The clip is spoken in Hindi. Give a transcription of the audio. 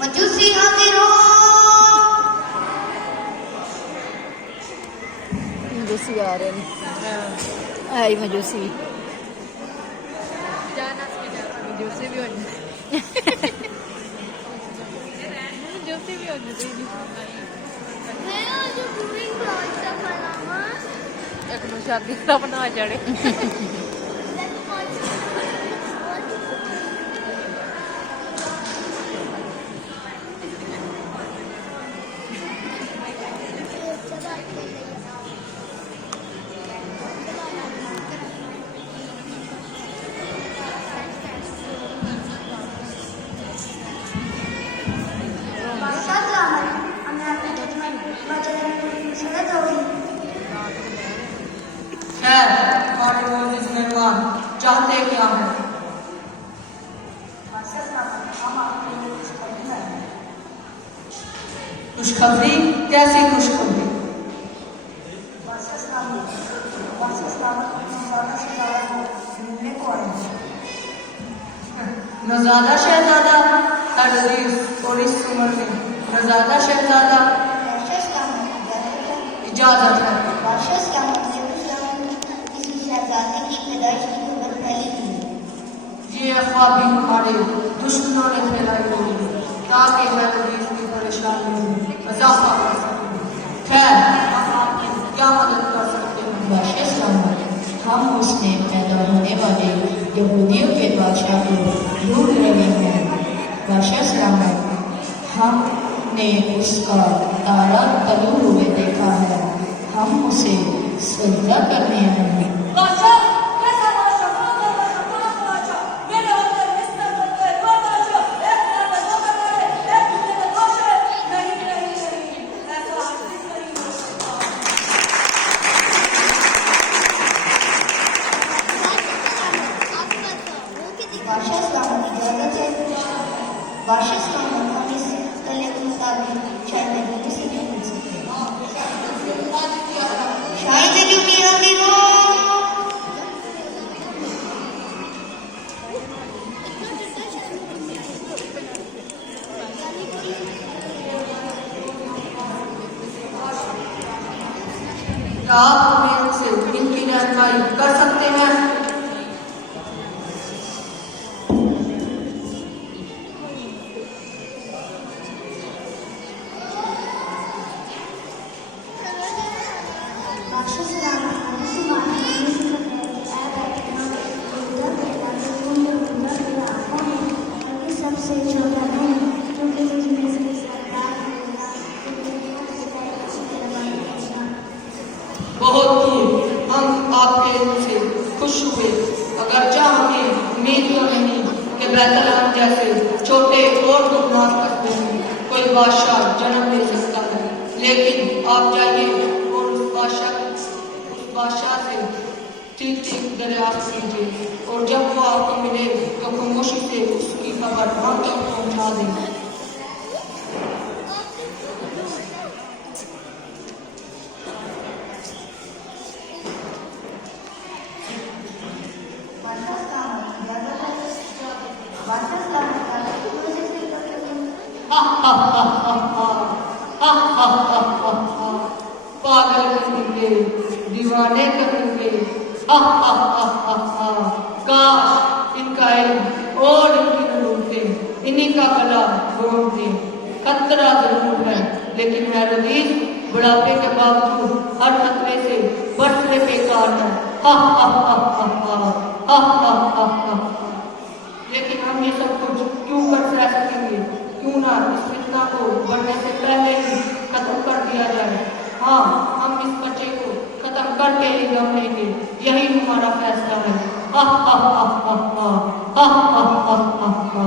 मजूसी हाजिर हो। मजूसी आ रहे हैं। आई मजूसी मजूसी भी हो एक शादी का बना चढ़े चाहते क्या है? खुशखबरी? कैसी खुशखबरी? नज़ादा शहजादा और इस उम्र में नज़ादा शहजादा इजाजत है। ये अफवाह भी हमारे दुश्मनों ने फैलाई होगी ताकि महदीस की परेशानी में इजाफा कर सकें। खैर, हम आपकी क्या मदद कर सकते हैं? हम उसमें पैदा होने वाले यहूदियों के बादशाह को ढूंढ रहे हैं। बादशाह सलामत, हमने उसका तारा तलू हुए देखा है। हम उसे सजदा करने आए हैं। क्या आप हमें से इनकी रहनुमाई कर सकते हैं? बहुत खूब, हम आपके से खुश हुए। अगरचा हमें उम्मीद तो नहीं कि बैतलहम जैसे छोटे और दुखनाक कस्बे में कोई बादशाह जन्म ले सकता है, लेकिन आप जाइए और उस बादशाह से ठीक ठीक दरियाफ्त कीजिए, और जब वो आपको मिले तो खामोशी से उसकी खबर हम तक पहुँचा दें। पागल करेंगे, दीवाने करेंगे। काश इनका इल्म और इनकी ज़रूरतें इन्हीं का गला घोंट दें। खतरा जरूर है, लेकिन हैरदीस बुढ़ापे के बावजूद हर खतरे से बरसरे बेकार है। लेकिन हम ये सब कुछ क्यों कर सकेंगे? क्यों ना इस फितना को बढ़ने से पहले ही खत्म कर दिया जाए। हाँ, हम इस बच्चे को खत्म करके ही दम लेंगे, यही हमारा फैसला है। हा हा हा हा हा हा हा हा हा हा